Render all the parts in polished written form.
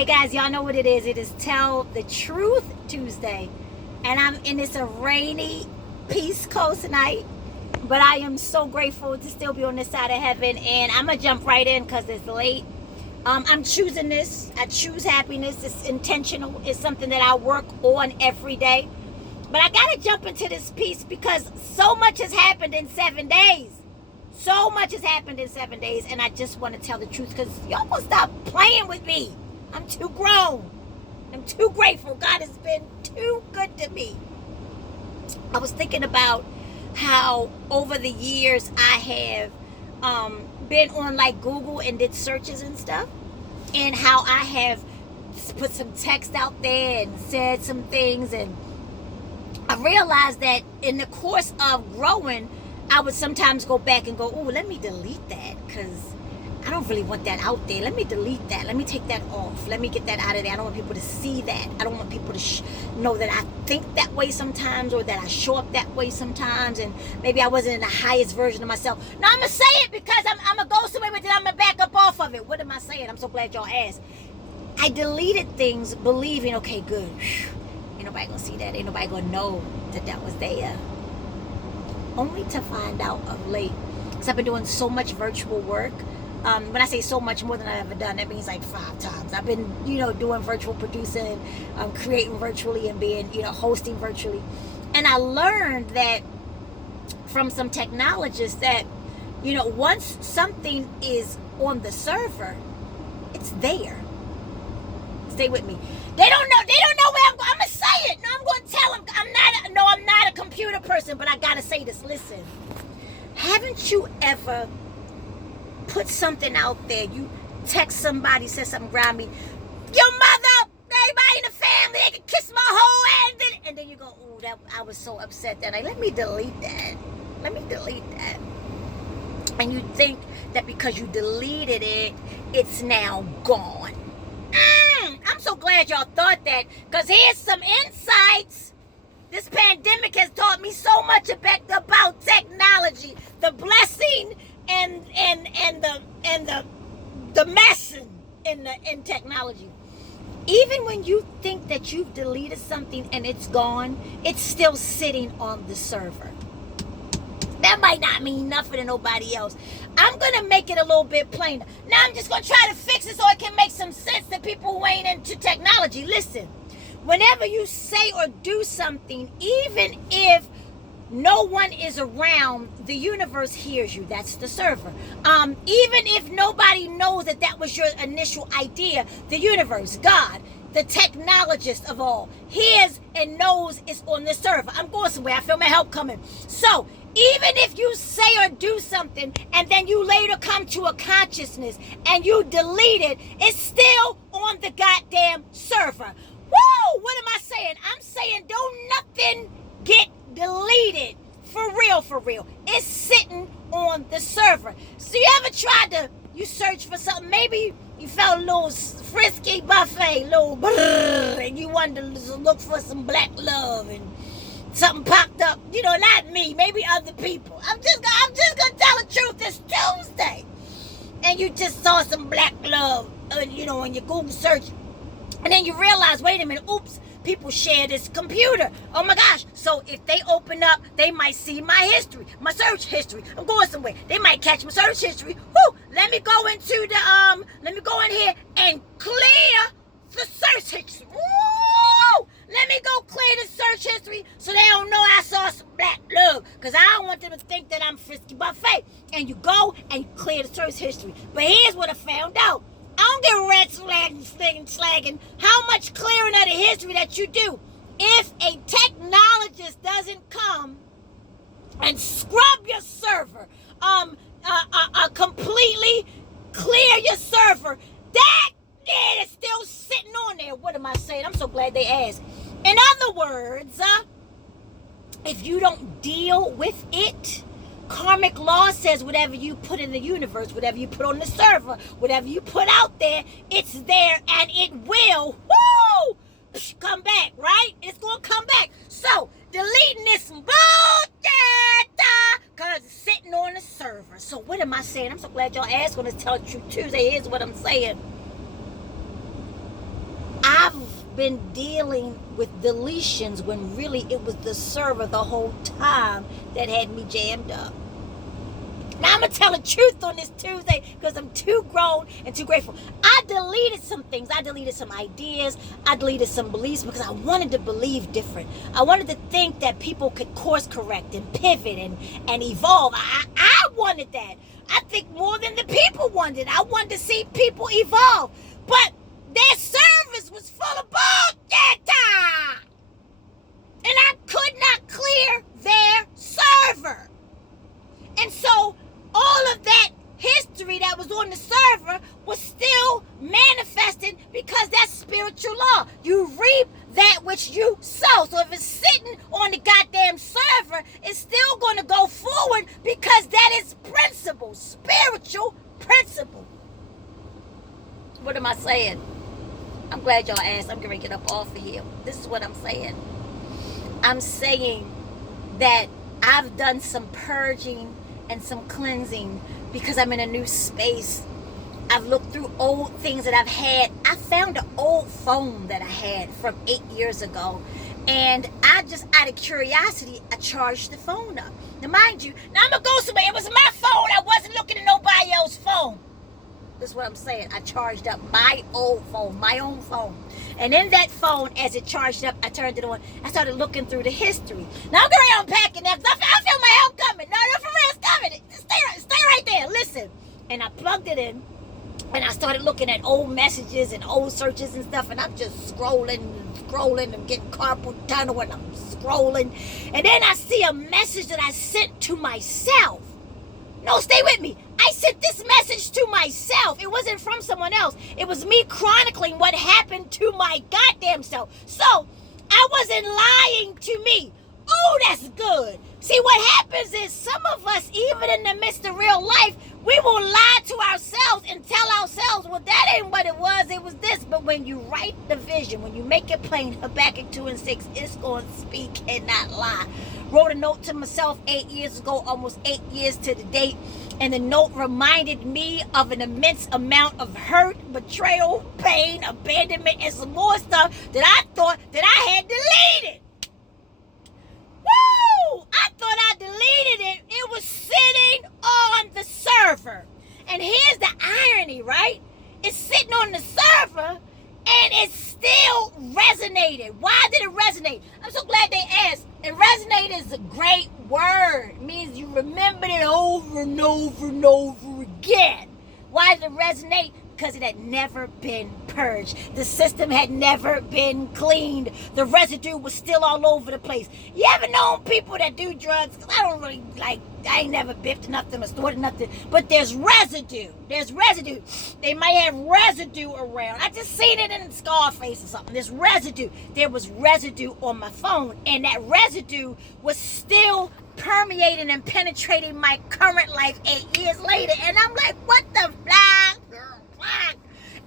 Hey guys, y'all know what it is. It is Tell the Truth Tuesday. And I'm in this rainy Peace Coast night. But I am so grateful to still be on this side of heaven. And I'm going to jump right in because it's late. I'm choosing this. I choose happiness. It's intentional. It's something that I work on every day. But I got to jump into this piece because so much has happened in 7 days. So much has happened in 7 days. And I just want to tell the truth because y'all gonna stop playing with me. I'm too grown. I'm too grateful. God has been too good to me. I was thinking about how over the years I have been on like Google and did searches and stuff, and how I have put some text out there and said some things, and I realized that in the course of growing, I would sometimes go back and go, oh, let me delete that because I don't really want that out there. Let me delete that. Let me take that off. Let me get that out of there. I don't want people to see that. I don't want people to know that I think that way sometimes, or that I show up that way sometimes, and maybe I wasn't in the highest version of myself. No, I'm going to say it because I'm going to go somewhere with it. I'm going to back up off of it. What am I saying? I'm so glad y'all asked. I deleted things believing, okay, good. Ain't nobody going to see that. Ain't nobody going to know that that was there. Only to find out of late. Because I've been doing so much virtual work. When I say so much more than I've ever done, that means like 5 times. I've been, doing virtual producing, creating virtually, and being, hosting virtually. And I learned that from some technologists that, once something is on the server, it's there. Stay with me. They don't know where I'm going. I'm going to say it. No, I'm going to tell them. I'm not a computer person, but I got to say this. Listen, haven't you ever put something out there? You text somebody, said something grimy. Your mother, everybody in the family, they can kiss my whole hand. And then you go, oh, I was so upset that night. Let me delete that. And you think that because you deleted it, it's now gone. I'm so glad y'all thought that, because here's some insights. This pandemic has taught me so much about technology, the blessing and the messing in technology. Even when you think that you've deleted something and it's gone, it's still sitting on the server. That might not mean nothing to nobody else. I'm going to make it a little bit plainer. Now I'm just going to try to fix it so it can make some sense to people who ain't into technology. Listen, whenever you say or do something, even if no one is around, the universe hears you. That's the server. Even if nobody knows that was your initial idea, the universe, God, the technologist of all, hears and knows it's on the server. I'm going somewhere. I feel my help coming. So even if you say or do something and then you later come to a consciousness and you delete it, it's still on the goddamn server. Woo! What am I saying? I'm saying don't nothing get deleted. For real. It's sitting on the server. So you ever tried to, you search for something, maybe you felt a little frisky buffet, little brrr, and you wanted to look for some black love, and something popped up, not me, maybe other people. I'm just gonna tell the truth. It's Tuesday, and you just saw some black love, in your Google search, and then you realize, wait a minute, oops, people share this computer. Oh my gosh! So if they open up, they might see my history, my search history. I'm going somewhere. They might catch my search history. Whoo! Let me go into the Let me go in here and clear the search history. Woo! Let me go clear the search history so they don't know I saw some black love. Because I don't want them to think that I'm frisky buffet. And you go and you clear the search history. But here's what I found out. I don't give a red slagging how much clearing of the history that you do. If a technologist doesn't come and scrub your server, completely clear your server, that is still sitting on there. What am I saying? I'm so glad they asked. In other words, if you don't deal with it, karmic law says whatever you put in the universe, whatever you put on the server, whatever you put out there, it's there and it will, come back, right? It's going to come back. So, deleting this bullshit, because it's sitting on the server. So, what am I saying? I'm so glad y'all asked on this Tell the Truth Tuesday. Here's what I'm saying. been dealing with deletions when really it was the server the whole time that had me jammed up. Now I'm going to tell the truth on this Tuesday because I'm too grown and too grateful. I deleted some things. I deleted some ideas. I deleted some beliefs because I wanted to believe different. I wanted to think that people could course correct and pivot and evolve. I wanted that. I think more than the people wanted. I wanted to see people evolve. But their service was full of bullshit. And I could not clear their server. And so all of that history that was on the server was still manifested because that's spiritual law. You reap that which you sow. So if it's sitting on the goddamn server, it's still going to go forward because that is principle, spiritual principle. What am I saying? I'm glad y'all asked. I'm going to get up off of here. This is what I'm saying. I'm saying that I've done some purging and some cleansing because I'm in a new space. I've looked through old things that I've had. I found an old phone that I had from 8 years ago. And I just, out of curiosity, I charged the phone up. Now, mind you, now I'm going to go somewhere. It was my phone. I wasn't looking at nobody else's phone. That's what I'm saying. I charged up my old phone, my own phone. And in that phone, as it charged up, I turned it on. I started looking through the history. Now I'm going to unpacking that because I feel my help coming. No, for real, it's coming. Stay right there. Listen. And I plugged it in. And I started looking at old messages and old searches and stuff. And I'm just scrolling and getting carpal tunnel. And I'm scrolling. And then I see a message that I sent to myself. No, stay with me. I sent this message to myself. It wasn't from someone else. It was me chronicling what happened to my goddamn self. So, I wasn't lying to me. Oh, that's good. See, what happens is some of us, even in the midst of real life, we will lie to ourselves and tell ourselves, well, that ain't what it was this. But when you write the vision, when you make it plain, Habakkuk 2:6, it's going to speak and not lie. Wrote a note to myself 8 years ago, almost 8 years to the date. And the note reminded me of an immense amount of hurt, betrayal, pain, abandonment, and some more stuff that I thought that I had deleted. Woo! I thought I deleted it. It was sitting on the server. And here's the irony, right? It's sitting on the server and it still resonated. Why did it resonate? I'm so glad they asked. And resonate is a great word. It means you remembered it over and over and over again. Why did it resonate? Because it had never been purged. The system had never been cleaned. The residue was still all over the place. You ever known people that do drugs? I don't really I ain't never biffed nothing or snorted nothing. But there's residue. There's residue. They might have residue around. I just seen it in Scarface or something. There's residue. There was residue on my phone. And that residue was still permeating and penetrating my current life 8 years later. And I'm like, what the fuck?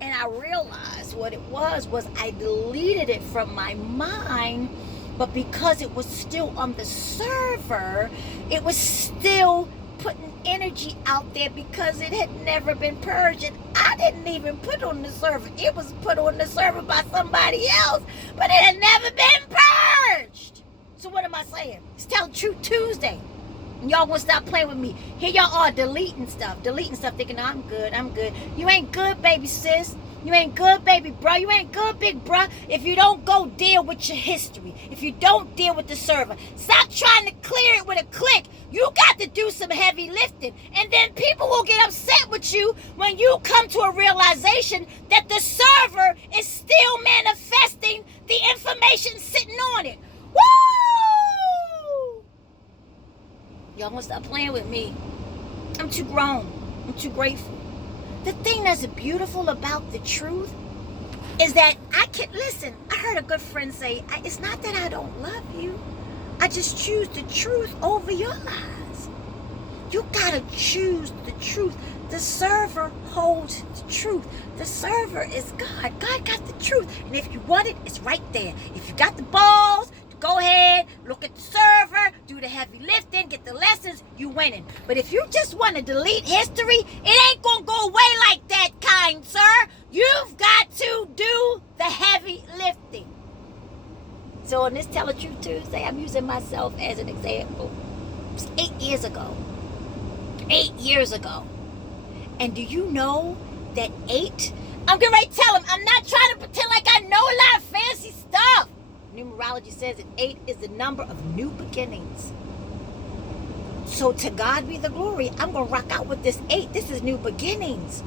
And I realized what it was I deleted it from my mind, but because it was still on the server, it was still putting energy out there because it had never been purged. And I didn't even put on the server. It was put on the server by somebody else, but it had never been purged. So what am I saying? It's Tell the Truth Tuesday. And y'all gonna stop playing with me. Here y'all are deleting stuff, thinking, oh, I'm good. You ain't good, baby sis. You ain't good, baby bro. You ain't good, big bro. If you don't go deal with your history, if you don't deal with the server, stop trying to clear it with a click. You got to do some heavy lifting. And then people will get upset with you when you come to a realization that the server is still manifesting the information sitting on it. Woo! Y'all gonna stop playing with me. I'm too grown. I'm too grateful. The thing that's beautiful about the truth is that I can listen. I heard a good friend say, it's not that I don't love you. I just choose the truth over your lies. You gotta choose the truth. The server holds the truth. The server is God. God got the truth. And if you want it, it's right there. If you got the balls, go ahead, look at the server, do the heavy lifting, get the lessons, you winning. But if you just want to delete history, it ain't going to go away like that, kind sir. You've got to do the heavy lifting. So on this Tell the Truth Tuesday, I'm using myself as an example. It was 8 years ago. 8 years ago. And do you know that 8? I'm getting ready to tell him. I'm not trying to pretend like I know a lot of fancy stuff. Numerology says that 8 is the number of new beginnings. So to God be the glory. I'm going to rock out with this 8. This is new beginnings.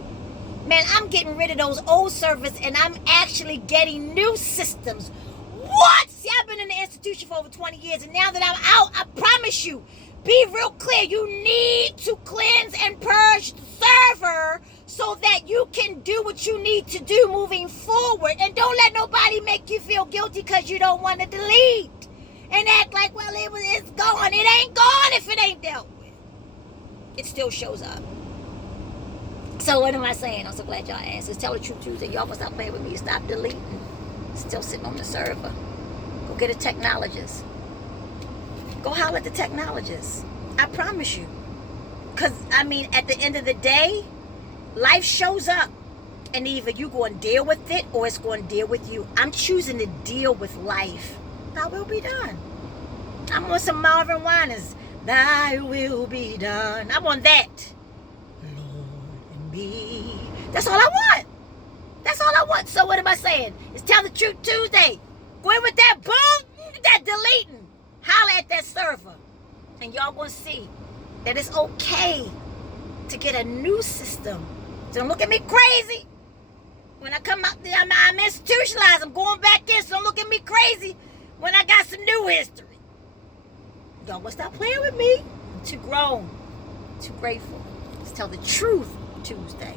Man, I'm getting rid of those old servers and I'm actually getting new systems. What? See, I've been in the institution for over 20 years and now that I'm out, I promise you, be real clear, you need to cleanse and purge the server so that you can do what you need to do moving forward. And don't let nobody make you feel guilty because you don't want to delete. And act like, well, it's gone. It ain't gone if it ain't dealt with. It still shows up. So what am I saying? I'm so glad y'all asked. It's Tell the Truth Tuesday. Y'all gonna stop playing with me. Stop deleting. Still sitting on the server. Go get a technologist. Go holler at the technologist. I promise you. Because, I mean, at the end of the day, life shows up. And either you going to deal with it or it's going to deal with you. I'm choosing to deal with life. Thy will be done. I'm on some Marvin Winans. Thy will be done. I'm on that. Lord and me. That's all I want. That's all I want. So what am I saying? It's Tell the Truth Tuesday. Go in with that boom, that deleting. Holler at that server. And y'all going to see that it's okay to get a new system. So don't look at me crazy. When I come out there, I'm institutionalized. I'm going back in, so don't look at me crazy when I got some new history. Y'all want to stop playing with me? I'm too grown, too grateful. Let's Tell the Truth Tuesday.